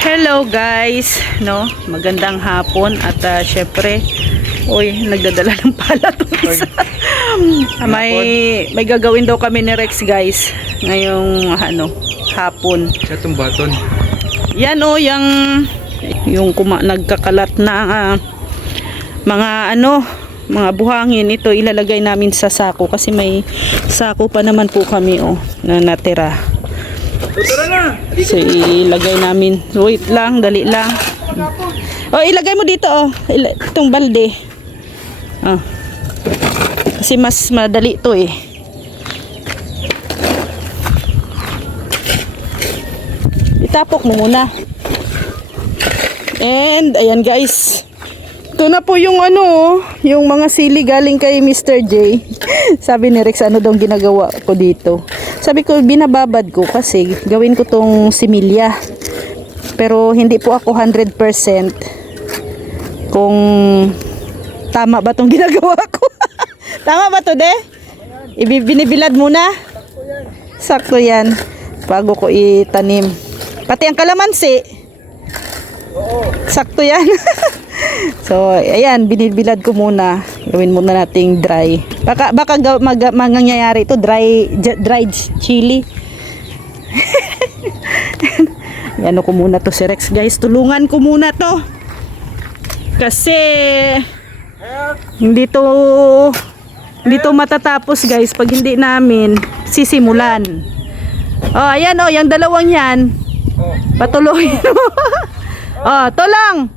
Hello guys, no? Magandang hapon at syempre, nagdadala ng pala tong isa. may gagawin daw kami ni Rex guys ngayong hapon. Siya itong baton. Yan yung nagkakalat na mga buhangin, ito ilalagay namin sa sako kasi may sako pa naman po kami na natira. Tara na! So ilagay namin. Wait lang, dali lang. Ilagay mo dito itong balde. Kasi mas madali to Itapok mo muna. And ayan guys. Ito na po yung yung mga sili galing kay Mr. J. Sabi ni Rex, ano daw ginagawa ko dito? Sabi ko, binababad ko kasi gawin ko tong similya. Pero hindi po ako 100% kung tama ba tong ginagawa ko. Tama ba to, de? Binibilad muna? Sakto yan. Bago ko itanim. Pati ang kalamansi. Sakto yan. So, ayan, binibilad ko muna. Gawin muna nating dry. Baka mangyayari ito, dried chili. Ano ko muna to si Rex, guys. Tulungan ko muna to. Kasi hindi to matatapos, guys, pag hindi namin sisimulan. Ayan yung dalawang yan. Patuloy. To lang.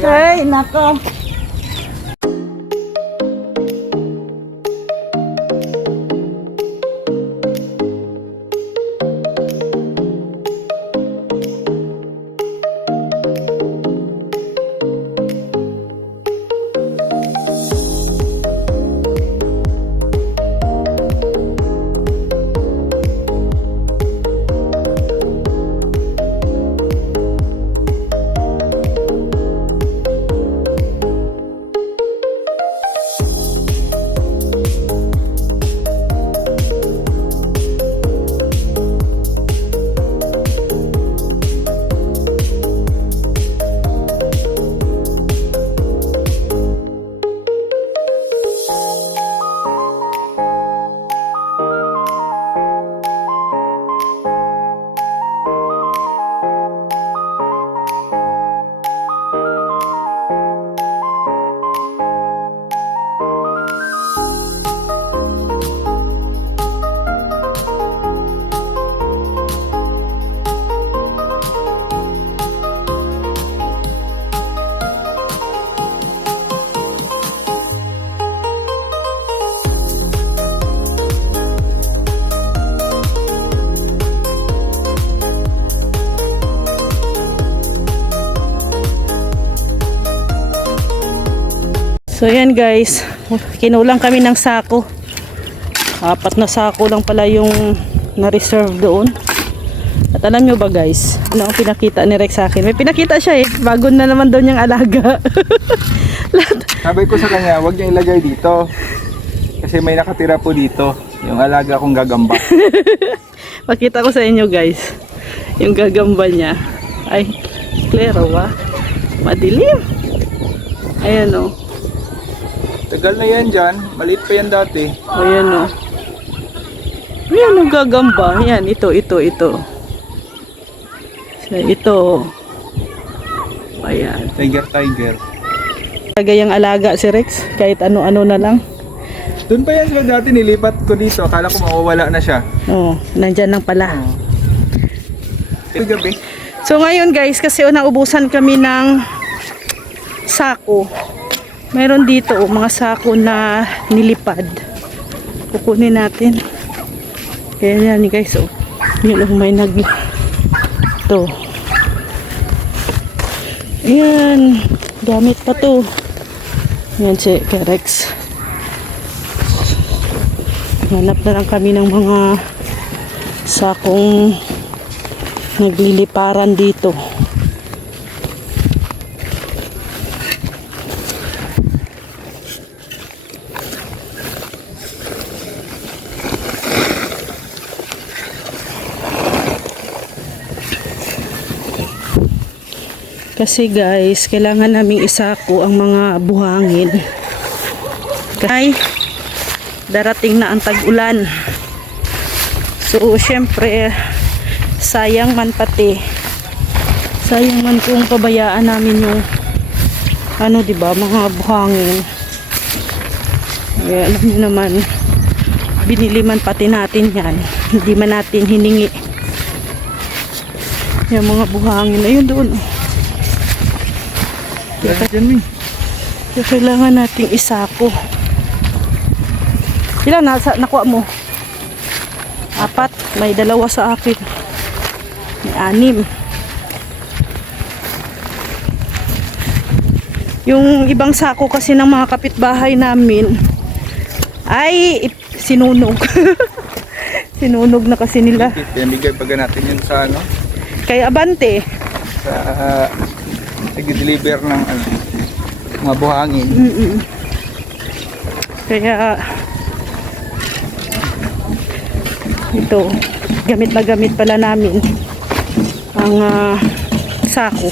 Ay, nako. So yan guys, kinulang kami ng sako. 4 na sako lang pala yung na-reserve doon. At alam nyo ba guys, ano ang pinakita ni Rex sa akin? May pinakita siya bago na naman daw niyang alaga. Sabi ko sa kanya, huwag niya ilagay dito. Kasi may nakatira po dito. Yung alaga kong gagamba. Pakita ko sa inyo guys, yung gagamba niya. Ay, klaro madilim. Ayan Tagal na yan dyan. Maliit pa yan dati. Ayan Ayan ang gagamba. Ayan, ito. Ito. Ayan. Tiger. Lagay ang alaga si Rex. Kahit ano-ano na lang. Doon pa yan sila dati. Nilipat ko dito. Akala ko mawawala na siya. Nandyan lang pala. Gabi. So ngayon guys, kasi naubusan kami ng sako. Meron dito mga sako na nilipad. Kukunin natin. Kaya yan guys. Yun may to. Ayan. Gamit pa to. Yan si Rex. Hanap na lang kami ng mga sakong nagliliparan dito. Kasi guys, kailangan naming isako ang mga buhangin. Ay, darating na ang tag-ulan. So, syempre, sayang man pati. Sayang man kung pabayaan namin yung ano, diba, mga buhangin. Alam niyo naman, binili man pati natin yan. Hindi man natin hiningi. Yung mga buhangin na yun doon. Kaya kailangan nating isako. Ilan nakuha mo? 4. May 2 sa akin. May 6. Yung ibang sako kasi ng mga kapitbahay namin ay sinunog. Sinunog na kasi nila. Pinamigay pa natin yun sa ano? Kay Abante. Sa nag-deliver ng ano, mga buhangin. Kaya ito, gamit na gamit pala namin ang sako.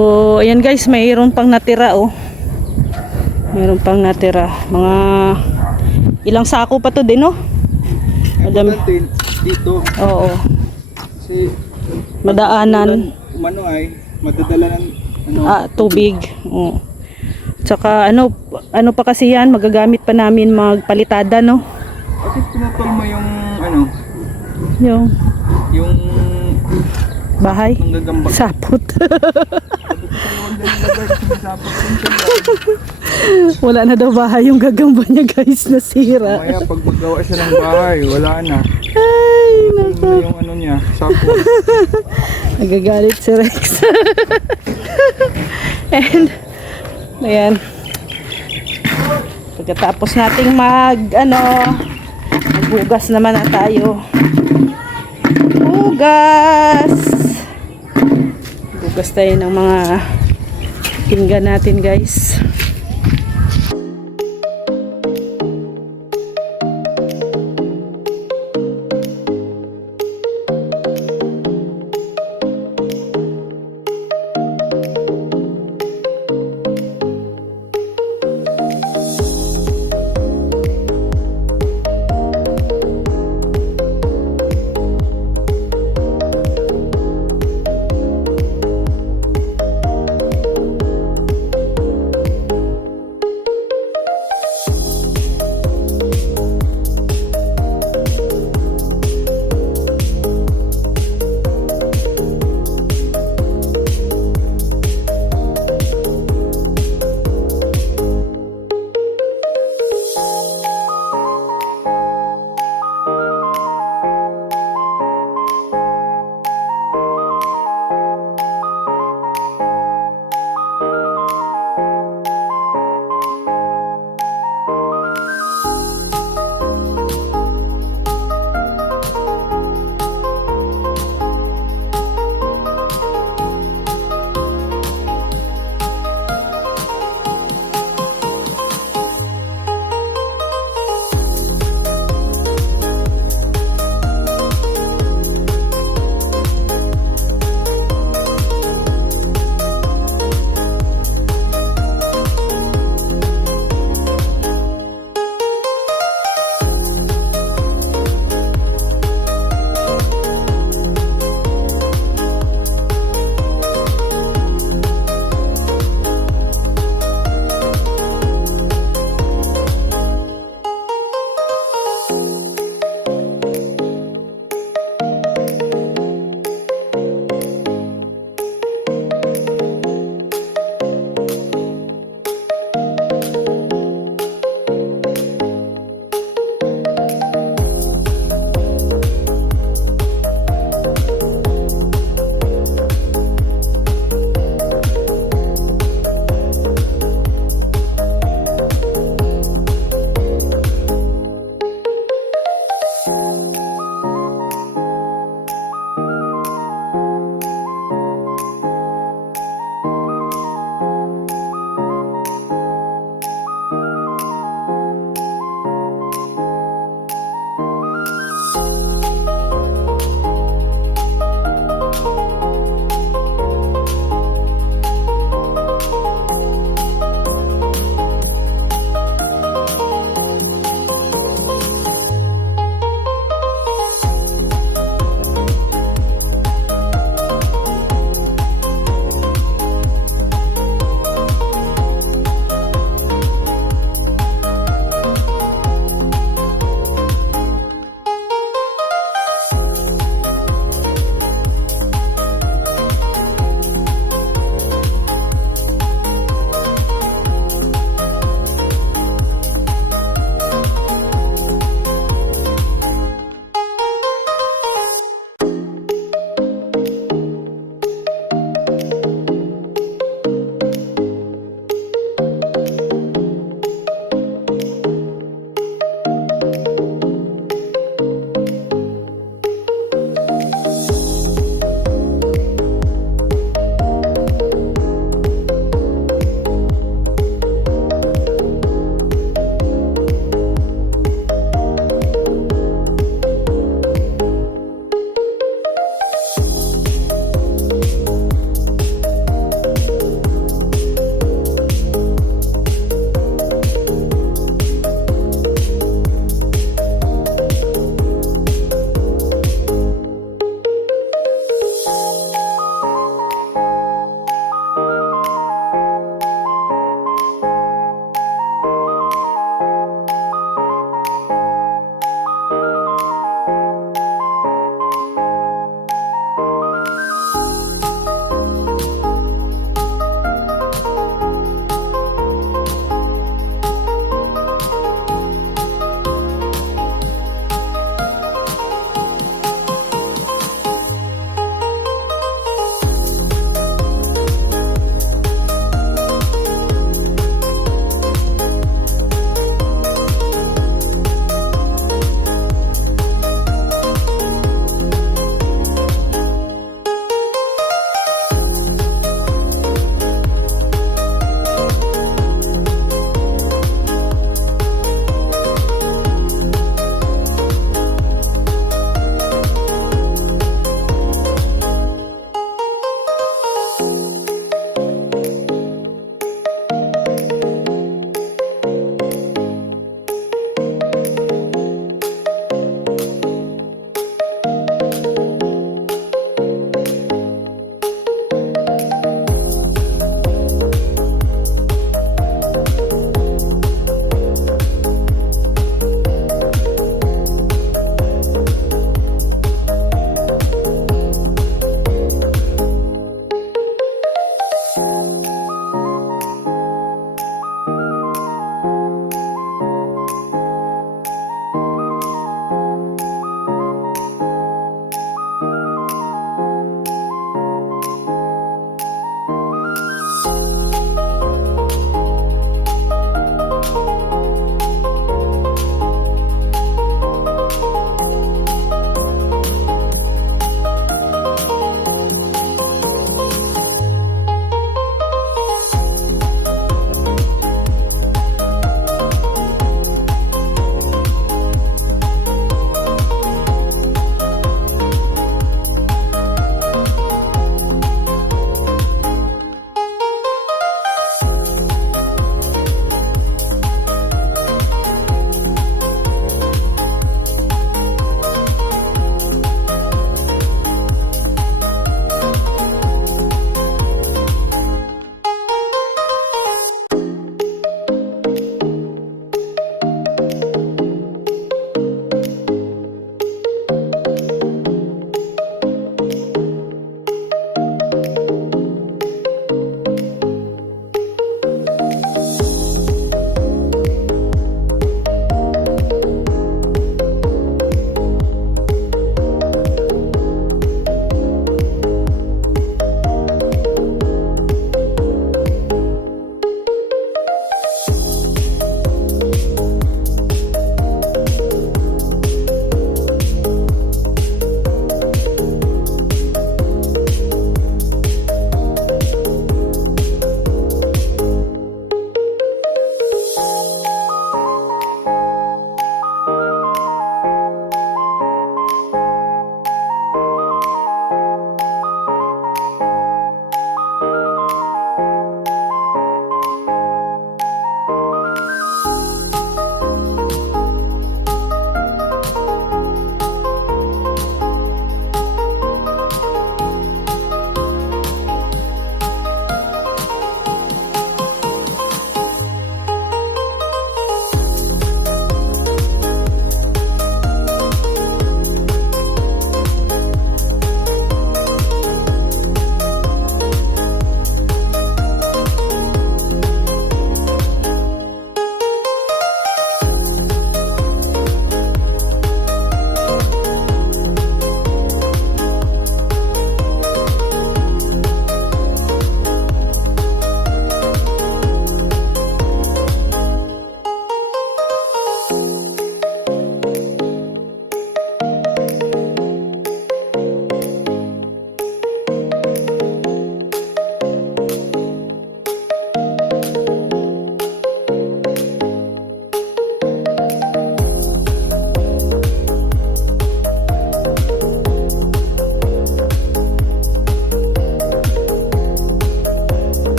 So, ayan guys, mayroon pang natira oh. Mayroon pang natira. Mga ilang sako pa to din oh. Madami. Dito. Oo. Kasi madaanan. Umano ay madadala ng ano. Tubig. Oo. Tsaka ano pa kasi yan, magagamit pa namin magpalitada no. Kasi pinatol mo yung ano, yung bahay. Manggagambag. Sapot. Wala na daw bahay yung gagamba niya guys, nasira. Mamaya pag magawa siya ng bahay, wala na. Ay, nako. Yung ano niya, sapot. Nagagalit si Rex. And, ayan. Pagkatapos nating maghugas naman na tayo. Hugas! Hugas tayo ng mga pinggan natin guys.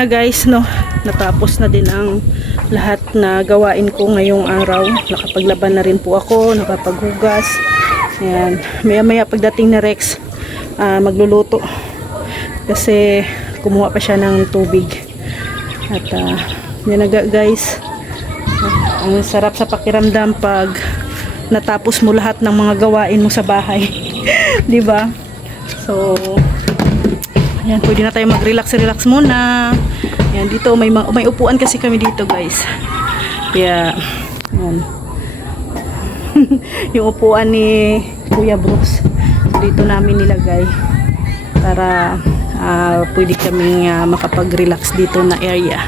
na guys, no, natapos na din ang lahat na gawain ko ngayong araw. Nakapaglaban na rin po ako, nakapaghugas. Ayan, maya maya pagdating ni Rex, magluluto kasi kumuha pa siya ng tubig. At yan na guys, ang sarap sa pakiramdam pag natapos mo lahat ng mga gawain mo sa bahay. Di ba? So ayan, pwede na tayo mag-relax muna. Ayan, dito may upuan kasi kami dito guys. Kaya ayan. Yung upuan ni Kuya Brooks dito namin nilagay para pwede kaming makapag-relax dito na area.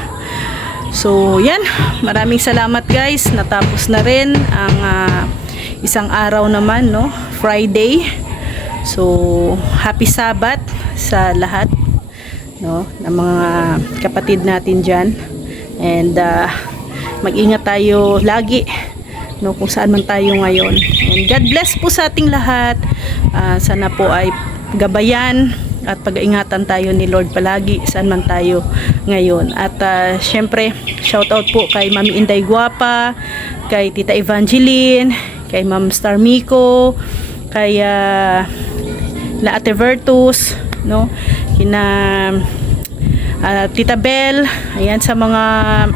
So yan, maraming salamat guys. Natapos na rin ang isang araw naman, no, Friday. So happy Sabbath sa lahat, no, ng mga kapatid natin dyan. And mag-ingat tayo lagi, no, kung saan man tayo ngayon. And God bless po sa ating lahat. Sana po ay gabayan at pag-ingatan tayo ni Lord palagi saan man tayo ngayon. At syempre, shout out po kay Mami Inday Guapa, kay Tita Evangeline, kay Ma'am Star Miko, kay La Ate Vertus, no, kina Tita Bell, ayan, sa mga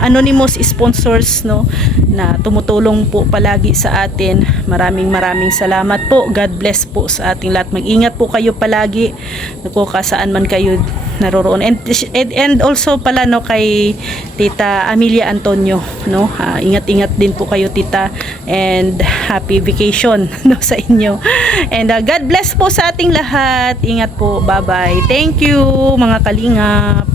anonymous sponsors, no, na tumutulong po palagi sa atin. Maraming salamat po. God bless po sa ating lahat. Mag-ingat po kayo palagi, kung saan man kayo naroroon. And also pala, no, kay Tita Amelia Antonio, no, ingat-ingat din po kayo, Tita, and happy vacation, no, sa inyo. And God bless po sa ating lahat. Ingat po. Bye-bye. Thank you, mga kalingap.